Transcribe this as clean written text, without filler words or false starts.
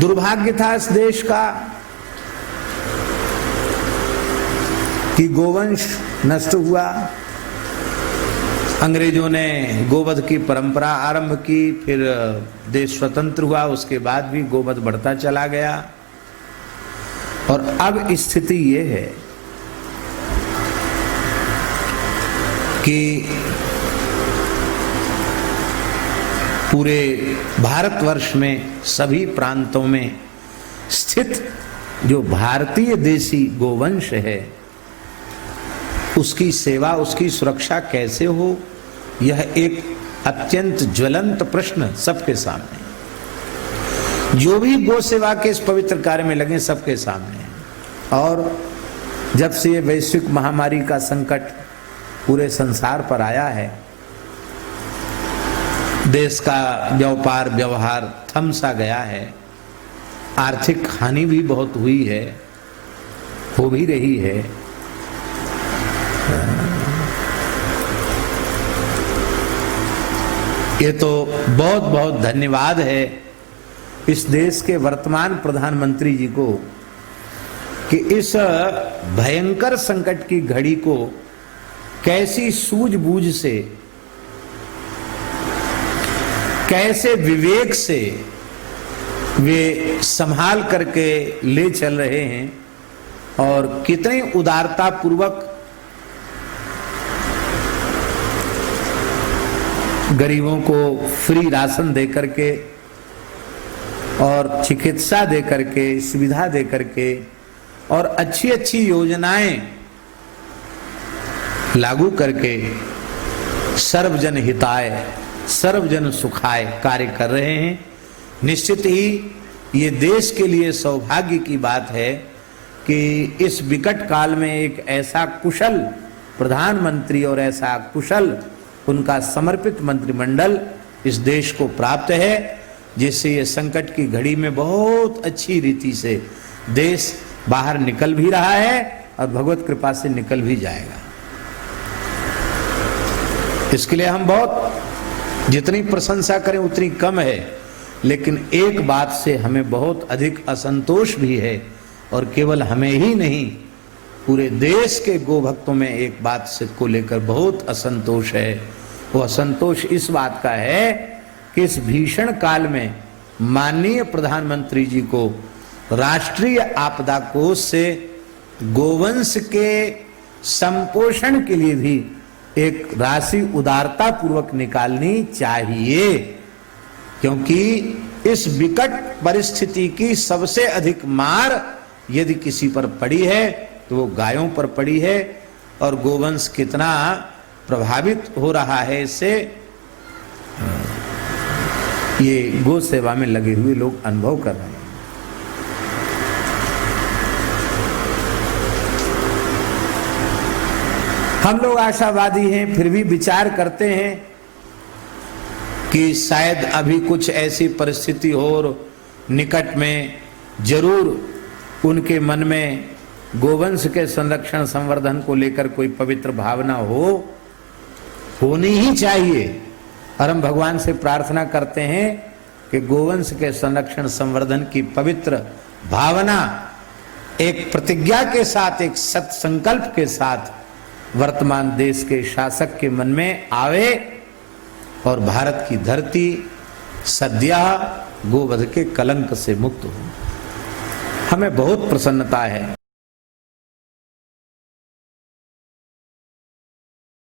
दुर्भाग्य था इस देश का कि गोवंश नष्ट हुआ। अंग्रेजों ने गोवध की परंपरा आरंभ की, फिर देश स्वतंत्र हुआ, उसके बाद भी गोवध बढ़ता चला गया। और अब स्थिति ये है कि पूरे भारतवर्ष में सभी प्रांतों में स्थित जो भारतीय देसी गोवंश है उसकी सेवा, उसकी सुरक्षा कैसे हो, यह एक अत्यंत ज्वलंत प्रश्न सबके सामने। जो भी गो सेवा के इस पवित्र कार्य में लगे सबके सामने है। और जब से ये वैश्विक महामारी का संकट पूरे संसार पर आया है, देश का व्यापार व्यवहार थम सा गया है, आर्थिक हानि भी बहुत हुई है, हो भी रही है। ये तो बहुत बहुत धन्यवाद है इस देश के वर्तमान प्रधानमंत्री जी को कि इस भयंकर संकट की घड़ी को कैसी सूझबूझ से, कैसे विवेक से वे संभाल करके ले चल रहे हैं और कितनी उदारता पूर्वक गरीबों को फ्री राशन दे करके और चिकित्सा दे करके, सुविधा दे करके और अच्छी अच्छी योजनाएं लागू करके सर्वजन हिताय सर्वजन सुखाय कार्य कर रहे हैं। निश्चित ही ये देश के लिए सौभाग्य की बात है कि इस विकट काल में एक ऐसा कुशल प्रधानमंत्री और ऐसा कुशल उनका समर्पित मंत्रिमंडल इस देश को प्राप्त है, जिससे ये संकट की घड़ी में बहुत अच्छी रीति से देश बाहर निकल भी रहा है और भगवत कृपा से निकल भी जाएगा। इसके लिए हम बहुत जितनी प्रशंसा करें उतनी कम है, लेकिन एक बात से हमें बहुत अधिक असंतोष भी है और केवल हमें ही नहीं पूरे देश के गो भक्तों में एक बात से को लेकर बहुत असंतोष है। वो असंतोष इस बात का है कि इस भीषण काल में माननीय प्रधानमंत्री जी को राष्ट्रीय आपदा कोष से गोवंश के संपोषण के लिए भी एक राशि उदारता पूर्वक निकालनी चाहिए, क्योंकि इस विकट परिस्थिति की सबसे अधिक मार यदि किसी पर पड़ी है तो वो गायों पर पड़ी है। और गोवंश कितना प्रभावित हो रहा है इससे, ये गो सेवा में लगे हुए लोग अनुभव कर रहे हैं। हम लोग आशावादी हैं, फिर भी विचार करते हैं कि शायद अभी कुछ ऐसी परिस्थिति हो और निकट में जरूर उनके मन में गोवंश के संरक्षण संवर्धन को लेकर कोई पवित्र भावना होनी ही चाहिए। और हम भगवान से प्रार्थना करते हैं कि गोवंश के संरक्षण संवर्धन की पवित्र भावना एक प्रतिज्ञा के साथ, एक सत संकल्प के साथ वर्तमान देश के शासक के मन में आवे और भारत की धरती सद्यः गोवध के कलंक से मुक्त हो। हमें बहुत प्रसन्नता है